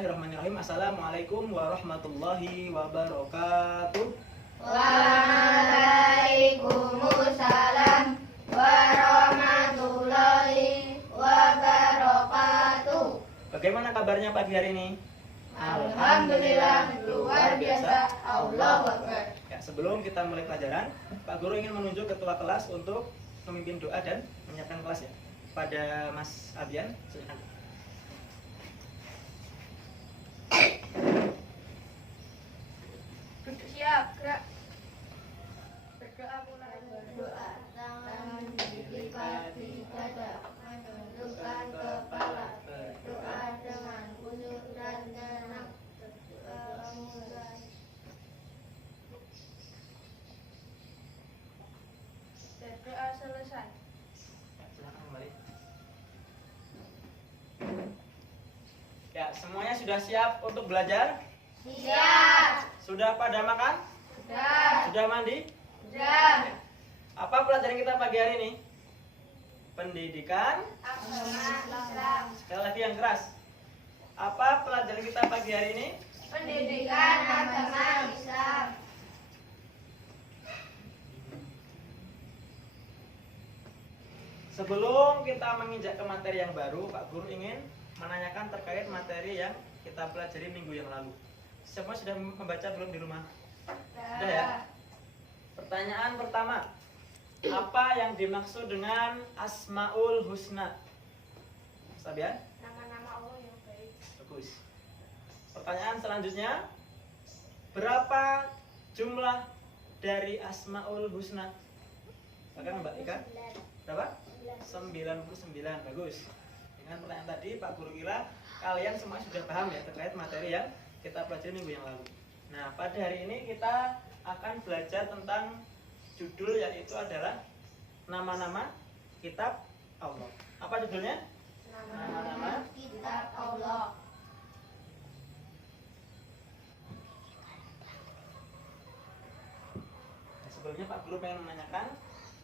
Bismillahirrahmanirrahim. Assalamualaikum warahmatullahi wabarakatuh. Waalaikumsalam warahmatullahi wabarakatuh. Bagaimana kabarnya pagi hari ini? Alhamdulillah, luar biasa. Allahu Akbar. Ya, sebelum kita mulai pelajaran, Pak Guru ingin menunjuk ketua kelas untuk memimpin doa dan menyiapkan kelas ya. Pada Mas Abian, silakan. Siap, gerak. Berdoa mulai. Berdoa tangan dilipat di dada, menundukkan kepala. Berdoa dengan khusyuk dan tenang. Berdoa mulai. Berdoa selesai. Ya, silakan kembali. Ya, semuanya sudah siap untuk belajar? Siap. Sudah pada makan? Sudah. Sudah mandi? Sudah. Apa pelajaran kita pagi hari ini? Pendidikan. Agama Islam. Sekali lagi yang keras. Apa pelajaran kita pagi hari ini? Pendidikan agama Islam. Sebelum kita menginjak ke materi yang baru, Pak Guru ingin menanyakan terkait materi yang kita pelajari minggu yang lalu. Semua sudah membaca belum di rumah? Sudah ya? Pertanyaan pertama, apa yang dimaksud dengan Asmaul Husna? Sabian? Nama-nama Allah yang baik. Bagus. Pertanyaan selanjutnya, berapa jumlah dari Asmaul Husna? Silakan Mbak Ika. Berapa? 99. Bagus. Dengan pertanyaan tadi Pak Guru kira kalian semua sudah paham ya terkait materi yang kita pelajari minggu yang lalu. Nah, pada hari ini kita akan belajar tentang judul yaitu adalah nama-nama kitab Allah. Apa judulnya? Nama-nama kitab Allah. Sebelumnya Pak Guru pengen menanyakan,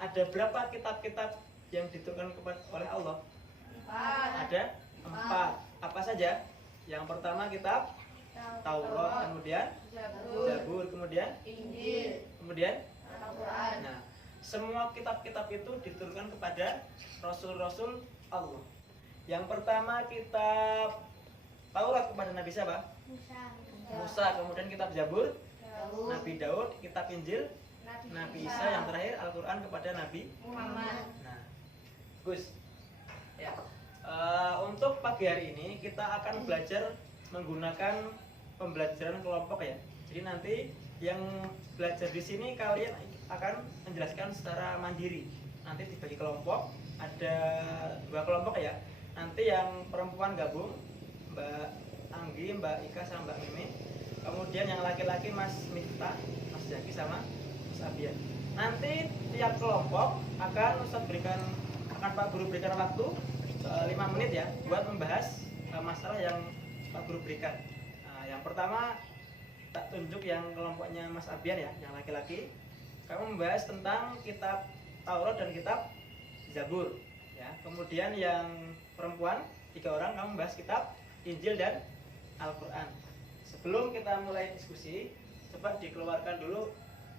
ada berapa kitab-kitab yang diturunkan oleh Allah? Ada 4. Apa saja? Yang pertama kitab Taurat, kemudian Zabur, kemudian Injil, kemudian. Al-Quran. Nah, semua kitab-kitab itu diturunkan kepada Rasul-Rasul Allah. Yang pertama kitab Taurat kepada Nabi siapa? Musa. Kemudian kitab Zabur Nabi Daud, kitab Injil Nabi Isa, yang terakhir Al-Quran kepada Nabi Muhammad. Nah, Gus, ya. Untuk pagi hari ini kita akan belajar menggunakan pembelajaran kelompok ya. Jadi nanti yang belajar di sini kalian akan menjelaskan secara mandiri. Nanti dibagi kelompok, ada 2 kelompok ya. Nanti yang perempuan gabung, Mbak Anggi, Mbak Ika sama Mbak Mimi. Kemudian yang laki-laki Mas Miftah, Mas Jaki sama Mas Abian. Nanti tiap kelompok akan Pak Guru berikan waktu 5 menit ya buat membahas masalah yang Pak Guru berikan. Nah, yang pertama tak tunjuk yang kelompoknya Mas Abian ya, yang laki-laki. Kamu membahas tentang kitab Taurat dan kitab Zabur ya. Kemudian yang perempuan 3 orang kamu membahas kitab Injil dan Al-Quran. Sebelum kita mulai diskusi, coba dikeluarkan dulu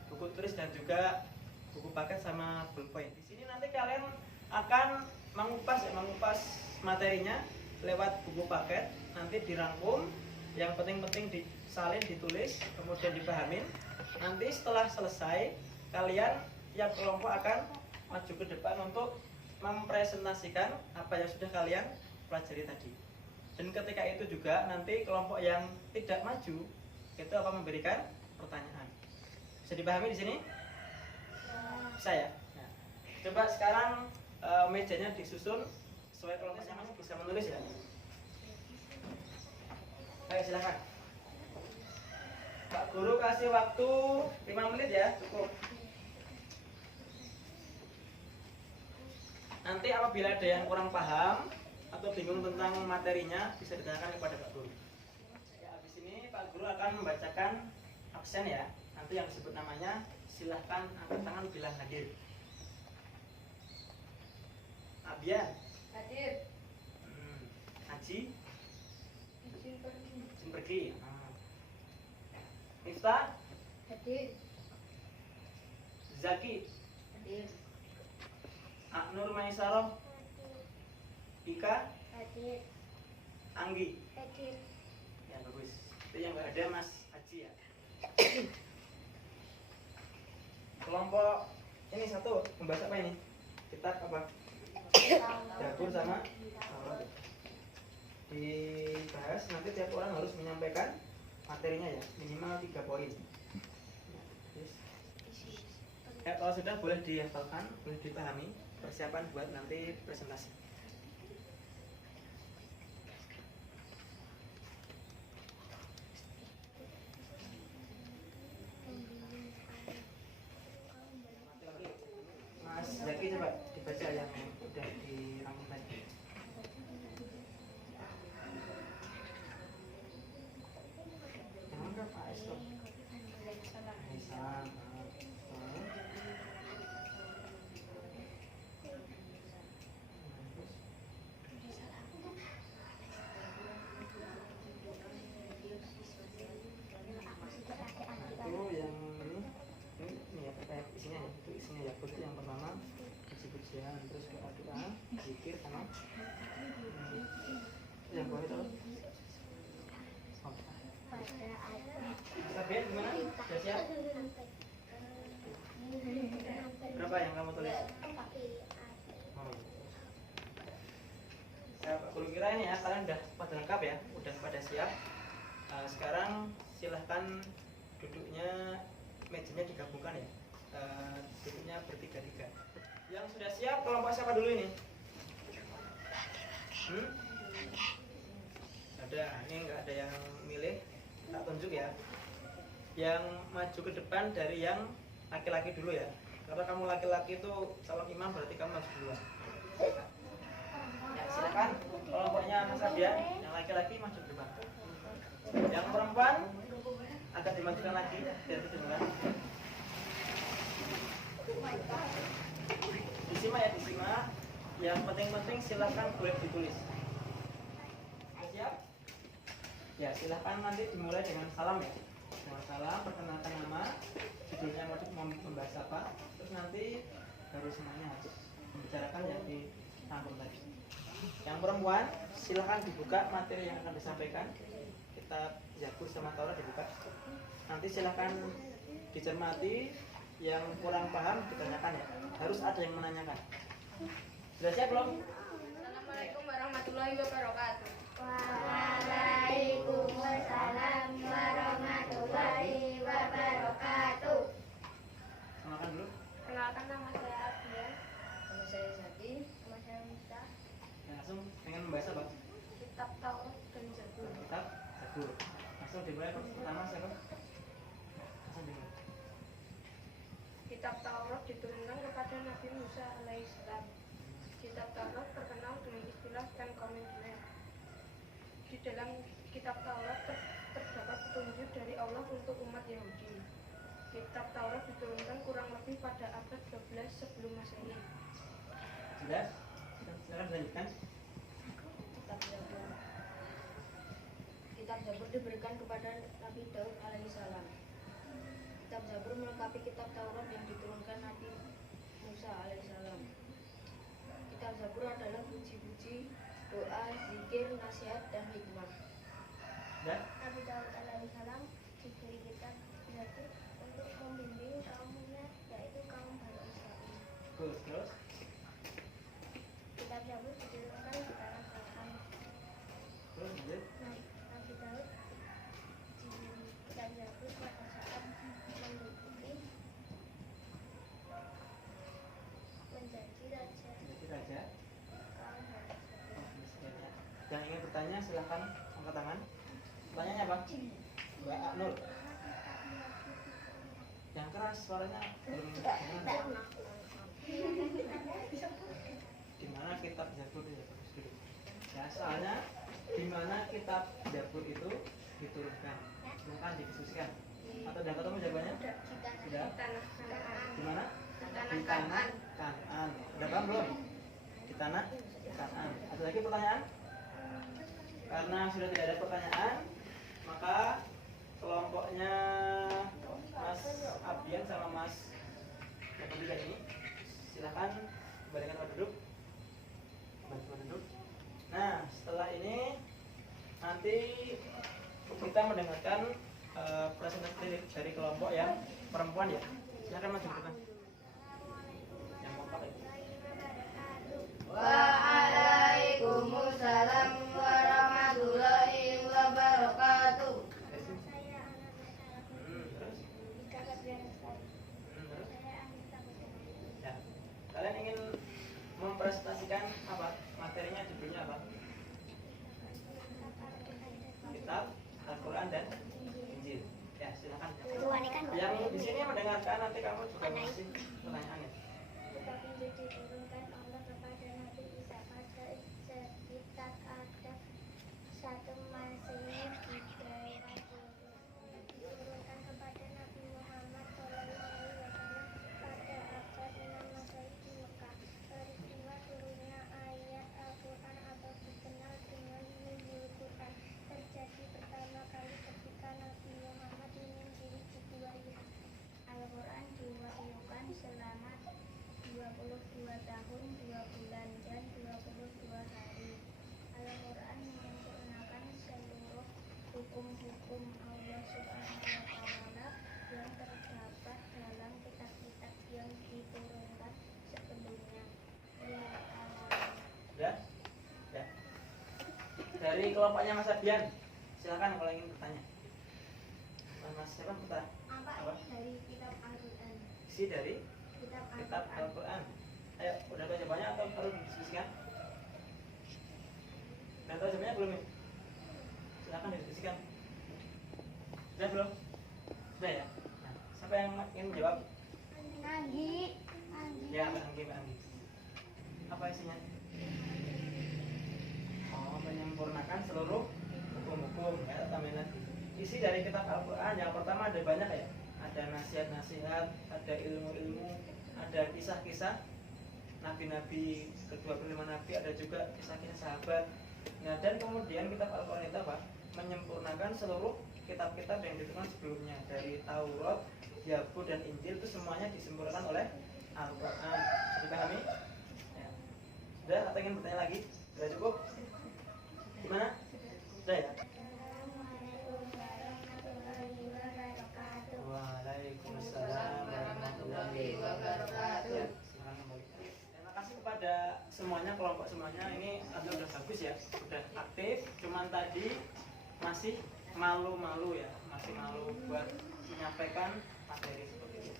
buku tulis dan juga buku paket sama pulpen. Di sini nanti kalian akan mengupas materinya lewat buku paket, nanti dirangkum, yang penting-penting disalin, ditulis, kemudian dipahamin. Nanti setelah selesai, kalian tiap kelompok akan maju ke depan untuk mempresentasikan apa yang sudah kalian pelajari tadi. Dan ketika itu juga nanti kelompok yang tidak maju itu akan memberikan pertanyaan. Bisa dipahami di sini? Bisa ya? Nah, coba sekarang mejanya disusun sesuai kelompoknya, masih bisa menulis ya? Baik, silakan. Pak Guru kasih waktu 5 menit ya, cukup. Nanti apabila ada yang kurang paham atau bingung tentang materinya, bisa ditanyakan kepada Pak Guru. Ya, habis ini Pak Guru akan membacakan absen ya. Nanti yang disebut namanya silahkan angkat tangan bila hadir. Abian. Hadir. Haji. Izin pergi. Miftah, Hadir. Zaki, Hadir. Aknur Maisaroh, Ika, Hadir. Anggi. Hadir. Ya bagus. Itu yang nggak ada Mas Haji ya. Kelompok ini satu membahas apa ini? Kitab apa? Dapur sama Taurat. Dibahas nanti tiap orang harus menyampaikan materinya ya, minimal 3 poin. Yes. Ya, kalau sudah boleh dihafalkan, boleh dipahami, persiapan buat nanti presentasi. Mas Zaki coba dibaca yang udah dirangkum tadi. Yang mana Pak Esto? Aisyah. Itu yang ini ya kayak isinya ya, itu isinya ya. Itu yang pertama puji-pujian, terus doa-doa, zikir sama yang boleh tahu. Sabian gimana? Sudah siap? Berapa yang kamu tulis? Oh. Saya kira ini ya, kalian udah pada lengkap ya, udah pada siap. Sekarang silahkan duduknya, mejanya digabungkan ya, duduknya bertiga-tiga. Yang sudah siap kelompok siapa dulu ini? Ada, ini nggak ada yang milih, tak tunjuk ya. Yang maju ke depan dari yang laki-laki dulu ya. Karena kamu laki-laki itu calon imam, berarti kamu maju duluan. Ya, silakan kelompoknya Mas Abian, yang laki-laki maju ke depan. Yang perempuan agak dimajukan lagi, biar kedengaran. Disimak ya, disimak. Yang penting-penting silahkan boleh ditulis. Sudah siap? Ya, silahkan nanti dimulai dengan salam ya. Dengan salam, perkenalkan nama, judulnya mau membahas apa, terus nanti baru semuanya harus membicarakan yang dirangkum tadi. Yang perempuan, silahkan dibuka materi yang akan disampaikan. Kitab Zabur sama Taurat dibuka. Nanti silahkan dicermati, yang kurang paham ditanyakan ya. Harus ada yang menanyakan. Sudah siap belum? Assalamualaikum warahmatullahi wabarakatuh. Waalaikumsalam warahmatullahi wabarakatuh. Samakan dulu. Perkenalkan nama saya Abian. Nama saya Zaki. Nama saya Mista. Ya, langsung pengen membahas apa? Kitab Taurat dan Zabur. Kitab Zabur. Langsung dimulai pertama siapa? Langsung dimulai. Kitab Taurat diturunkan kepada Nabi Musa alaihissalam. Kitab Taurat terkenal dengan istilah Ten Commandments. Di dalam kitab Taurat terdapat petunjuk dari Allah untuk umat Yahudi. Kitab Taurat diturunkan kurang lebih pada abad 12 sebelum Masehi. Sudah? Silakan dilanjutkan. Kitab Zabur. Kitab Zabur diberikan kepada Nabi Daud alaihissalam. Kitab Zabur melengkapi kitab Taurat yang diturunkan Nabi Musa alaihissalam. Kitab Zabur adalah puji-puji, doa, zikir, nasihat, dan hikmah. Sudah? Nabi Daud alaihissalam diberi kitab Zabur untuk membimbing kaumnya, yaitu kaum Bani Israel. Terus? Kitab Zabur diturunkan di tanah Kanaan. Terus lanjut. Nabi Daud diberi kitab Zabur pada saat menduduki menjadi raja Jadi raja. kaum Bani Israel. Oh, sekian ya. Yang ingin bertanya silahkan angkat tangan. Pertanyaannya apa? Mbak Aknur. Yang keras suaranya belum kedengaran. Di mana kitab Zabur itu? Bagus dulu. Ya, soalnya di mana kitab Zabur itu diturunkan. Silakan didiskusikan. Atau udah ketemu jawabannya? Sudah. Tanah Kanaan. Di mana? Tanah Di tanah Kanaan. Kanaan. Udah paham belum? Di tanah Kanaan. Ada lagi pertanyaan? Karena sudah tidak ada pertanyaan, maka kelompoknya Mas Abian sama Mas Nabila ini, silahkan kembalikan tempat duduk. Kembali tempat duduk. Nah, setelah ini nanti kita mendengarkan presentasi dari kelompok yang perempuan ya. Silahkan maju ke depan. Yang mau pakai. Waalaikumsalam warahmatullahi wabarakatuh. Terus? Ya. Kalian ingin mempresentasikan apa? Materinya judulnya apa? Kitab Al-Quran dan Injil. Ya, silakan. Yang di sini mendengarkan nanti kamu juga ngasih pertanyaan ya. Kitab Injil diturunkan Allah kepada Nabi Isa pada sekitar ada 1 Masehi 380. Diturunkan kepada Nabi Muhammad SAW pada abad 6 Masehi di Mekah. Peristiwa turunnya ayat Al-Quran atau dikenal dengan Nuzul Quran terjadi pertama kali ketika Nabi Muhammad menyendiri di Gua Hira. Al-Quran diwahyukan selama 22 tahun, 2 bulan, dan 22 hari. Al-Quran menyempurnakan seluruh hukum-hukum Allah Subhanahu wa Ta'ala yang terdapat dalam kitab-kitab yang diturunkan sebelumnya. Ya? Ya. Dari kelompoknya Mas Abian, silakan kalau ingin bertanya. Mas siapa bertanya? Apa ini dari kitab Al-Quran? Isi dari Kitab kitab Al-Quran. Al-Quran. Ayo, udah baca banyak atau perlu didiskusikan? Dan tahu jawabannya belum ya? Silakan didiskusikan. Sudah belum? Sudah ya? Nah, siapa yang ingin menjawab? Anggi. Ya, Mbak Anggi, Mbak Anggi. Apa isinya? Oh, menyempurnakan seluruh hukum-hukum. Ya, tambahin lagi. Isi dari kitab Al-Quran yang pertama ada banyak ya. Ada nasihat-nasihat, ada ilmu-ilmu, ada kisah-kisah nabi-nabi, ke-25 nabi, ada juga kisah-kisah sahabat. Nah, dan kemudian kitab Al-Quran itu apa? Menyempurnakan seluruh kitab-kitab yang diturunkan sebelumnya, dari Taurat, Zabur dan Injil, itu semuanya disempurnakan oleh Al-Quran. Sudah dipahami? Ya. Sudah atau ingin bertanya lagi? Sudah cukup? Gimana? Sudah ya? Waalaikumsalam warahmatullahi wabarakatuh. Ya, silakan kembali. Terima kasih kepada semuanya, kelompok semuanya. Ini alhamdulillah udah bagus ya, udah aktif. Cuman tadi masih malu-malu ya, masih malu buat menyampaikan materi seperti itu.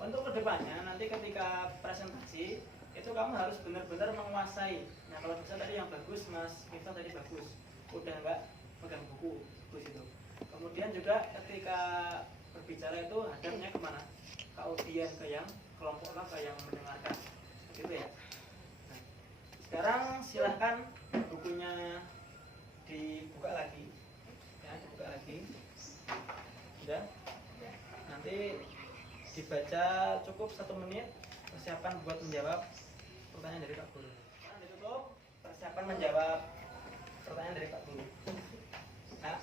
Untuk kedepannya nanti ketika presentasi itu kamu harus benar-benar menguasai. Nah, kalau bisa tadi yang bagus, Mas Miftah tadi bagus, udah nggak pegang buku, bagus itu. Kemudian juga ketika berbicara itu hadapnya kemana? Ke audien, ke yang kelompok lah, ke yang mendengarkan, gitu ya. Nah, sekarang silahkan bukunya dibuka lagi, ya, dibuka lagi. Sudah? Nanti dibaca cukup 1 menit. Persiapan buat menjawab pertanyaan dari Pak Guru. Sekarang ditutup. Persiapan menjawab pertanyaan dari Pak Guru. Nah,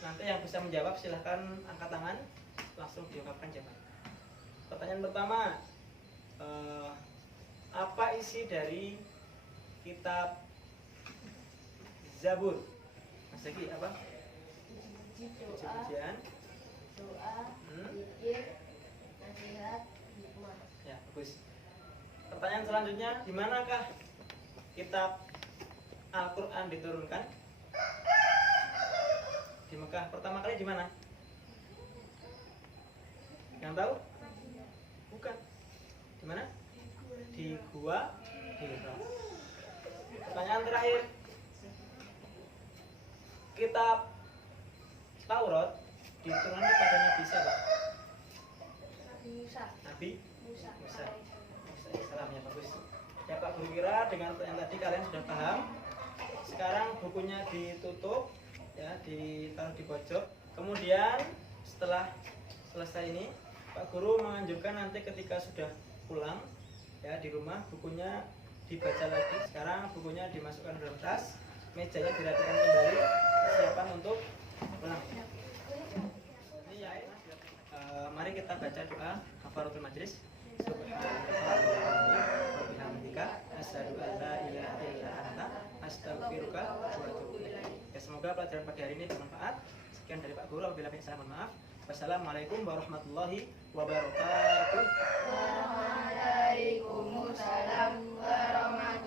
nanti yang bisa menjawab silahkan angkat tangan, langsung diungkapkan jawaban. Pertanyaan pertama, apa isi dari kitab Zabur? Mas Zaki, apa? Puji-pujian, Doa, zikir, nasihat, hikmah. ya, bagus. Pertanyaan selanjutnya, di manakah kitab Al-Quran diturunkan? Di Mekah. Pertama kali di mana? Yang tahu? Bukan. Di mana? Di Gua Hira. Pertanyaan terakhir. Kitab Taurat diturunkan pada Nabi siapa? Nabi Musa. Nabi Musa. Musa. Salam ya, bagus. Ya Pak Guru kira dengan yang tadi kalian sudah paham. Sekarang bukunya ditutup, ya, ditaruh di pojok. Kemudian setelah selesai ini, Pak Guru menganjurkan nanti ketika sudah pulang, ya, di rumah, bukunya dibaca lagi. Sekarang bukunya dimasukkan dalam tas, mejanya dirapikan kembali, persiapan untuk pulang. mari kita baca doa kafaratul majlis. Subhanallah wa bihamdika asyhadu an la ilaha illa anta astaghfiruka wa atubu ilaik. Ya, semoga pelajaran pagi hari ini bermanfaat. Sekian dari Pak Guru, apabila saya mohon maaf. Wassalamualaikum warahmatullahi wabarakatuh. Waalaikumsalam warahmatullahi